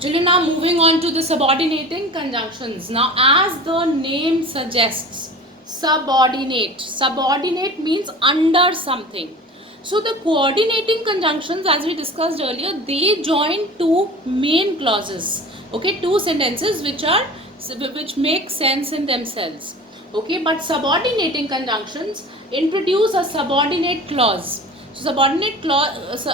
Children, now moving on to the subordinating conjunctions. Now, as the name suggests, subordinate. Subordinate means under something. So, the coordinating conjunctions, as we discussed earlier, they join two main clauses. Okay, two sentences which make sense in themselves. Okay, but subordinating conjunctions introduce a subordinate clause. So subordinate clause is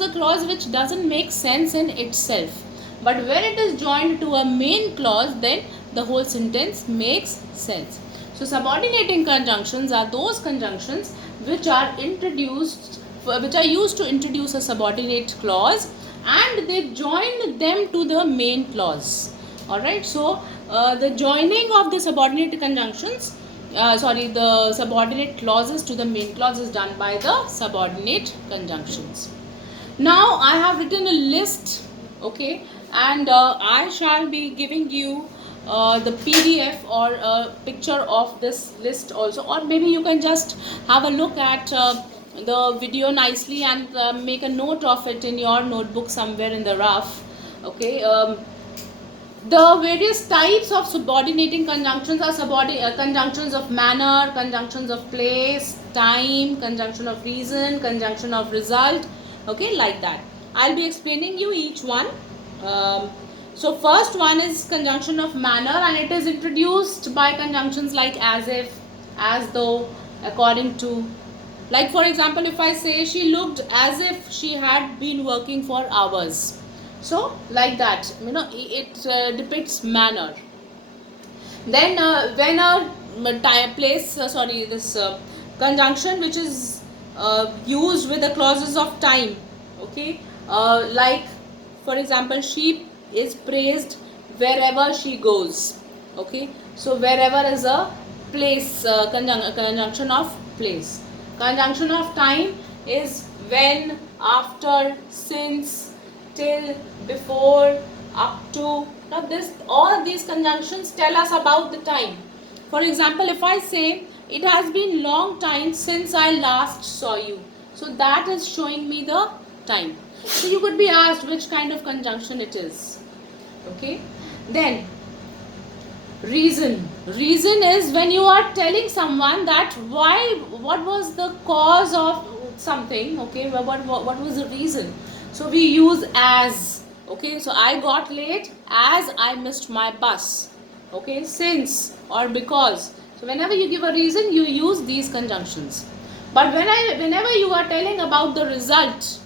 a clause which doesn't make sense in itself, but when it is joined to a main clause, then the whole sentence makes sense. So subordinating conjunctions are those conjunctions which are used to introduce a subordinate clause, and they join them to the main clause. Alright, so the joining of the subordinate conjunctions, the subordinate clauses to the main clause is done by the subordinate conjunctions. Now I have written a list, okay, and I shall be giving you the PDF or a picture of this list also, or maybe you can just have a look at the video nicely and make a note of it in your notebook somewhere in the rough. Okay. The various types of subordinating conjunctions are conjunctions of manner, conjunctions of place, time, conjunction of reason, conjunction of result. Okay, like that. I'll be explaining you each one. So first one is conjunction of manner, and it is introduced by conjunctions like as if, as though, according to. Like for example, if I say she looked as if she had been working for hours. So like that, it depicts manner. Then when a this conjunction which is used with the clauses of time, okay, like for example, she is praised wherever she goes. Okay, so wherever is a place, conjunction of place. Conjunction of time is when, after, since, till, before, up to. Now all these conjunctions tell us about the time. For example, if I say it has been long time since I last saw you, so that is showing me the time. So you could be asked which kind of conjunction it is. Okay, then reason is when you are telling someone that what was the cause of something. Okay, what was the reason. So we use as. Okay, so I got late as I missed my bus. Okay, since or because. So whenever you give a reason, you use these conjunctions. But whenever you are telling about the result,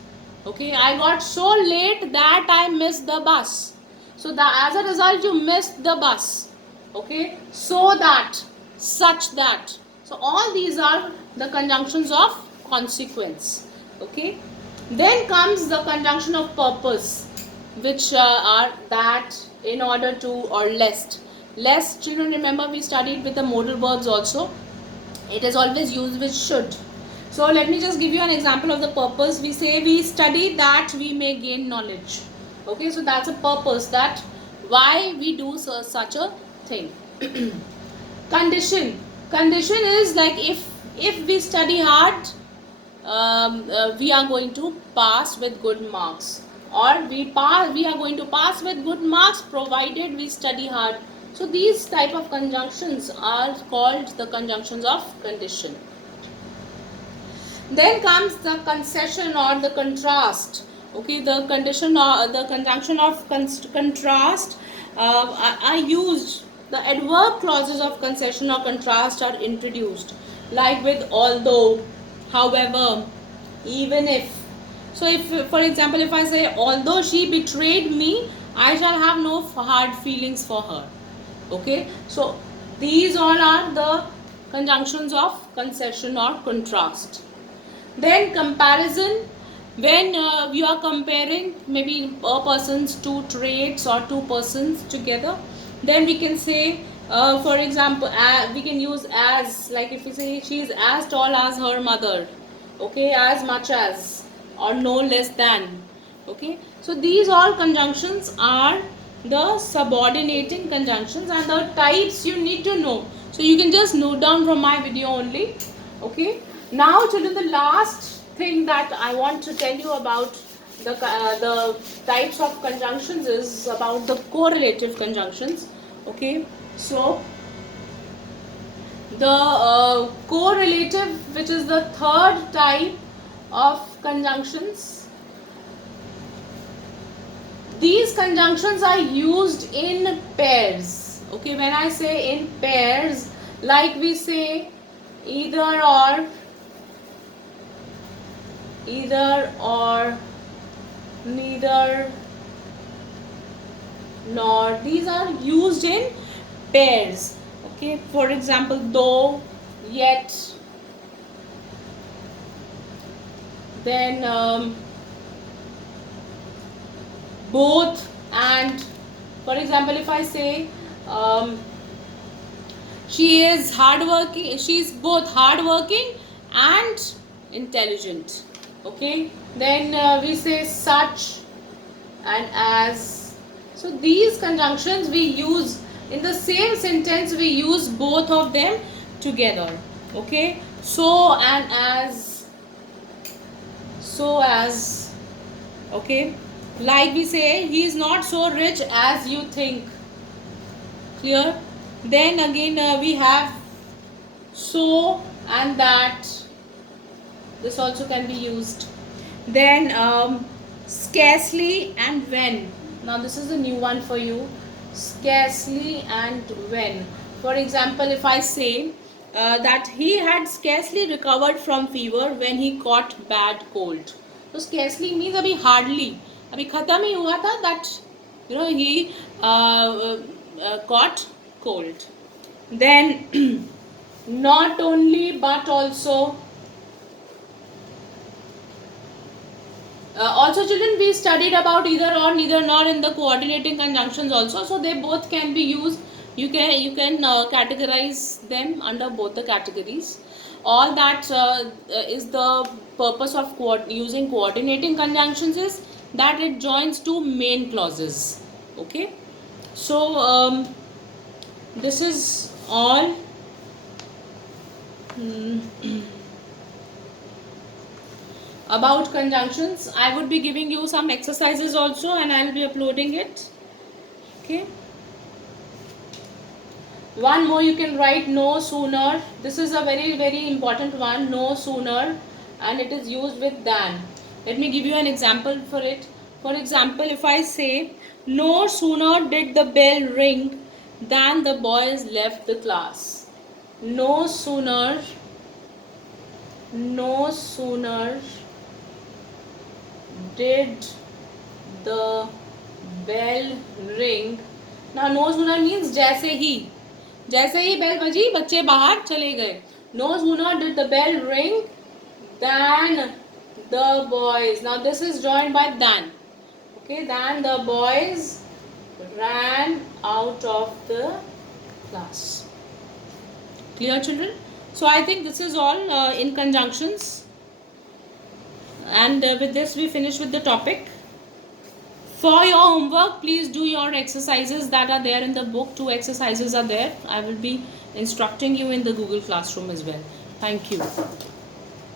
okay, I got so late that I missed the bus. So as a result, you missed the bus. Okay, so that, such that. So all these are the conjunctions of consequence. Okay, then comes the conjunction of purpose, which are that, in order to, or lest. Lest, children, remember we studied with the modal verbs also. It is always used with should. So let me just give you an example of the purpose. We say we study that we may gain knowledge. Okay, so that's a purpose, that why we do such a thing. Condition is like if we study hard, we are going to pass with good marks, or we are going to pass with good marks provided we study hard. So these type of conjunctions are called the conjunctions of condition. Then comes the concession or the contrast. Okay, the condition or the conjunction of contrast are used. The adverb clauses of concession or contrast are introduced, like with although, however, even if. So if, for example, if I say although she betrayed me, I shall have no hard feelings for her. Okay, so these all are the conjunctions of concession or contrast. Then comparison, when you are comparing maybe a person's two traits or two persons together, then we can say, for example, we can use as, like if we say she is as tall as her mother. Okay, as much as, or no less than. Okay, so these all conjunctions are the subordinating conjunctions, and the types you need to know. So you can just note down from my video only. Okay, now children, the last thing that I want to tell you about the types of conjunctions is about the correlative conjunctions. Okay, so the correlative, which is the third type of conjunctions, these conjunctions are used in pairs. Okay, when I say in pairs, like we say either or, neither nor, these are used in pairs. Okay, for example, though, yet, then both, and. For example, if I say she is hardworking, she is both hardworking and intelligent. Okay, then we say such and as. So these conjunctions we use in the same sentence, we use both of them together. Okay, so and as, so as. Okay, like we say he is not so rich as you think. Clear? Then again we have so and that. This also can be used. Then scarcely and when. Now this is a new one for you. Scarcely and when. For example, if I say that he had scarcely recovered from fever when he caught bad cold. So scarcely means abhi hardly, abhi khatam hi hua tha, that he caught cold. Then not only but also. Also children, we studied about either or, neither nor in the coordinating conjunctions also, so they both can be used. You can categorize them under both the categories. All that is the purpose of using coordinating conjunctions is that it joins two main clauses. Okay, so this is all. About conjunctions. I would be giving you some exercises also, and I will be uploading it. Okay, one more you can write, no sooner. This is a very important one, no sooner, and it is used with than. Let me give you an example for it. For example, if I say no sooner did the bell ring than the boys left the class. No sooner did the bell ring. Now no sooner means जैसे ही bell बजी बच्चे बाहर चले गए. No sooner did the bell ring than the boys. Now this is joined by than. Okay, than the boys ran out of the class. Clear, children? So I think this is all in conjunctions. And with this we finish with the topic. For your homework, please do your exercises that are there in the book. 2 exercises are there. I will be instructing you in the Google Classroom as well. Thank you.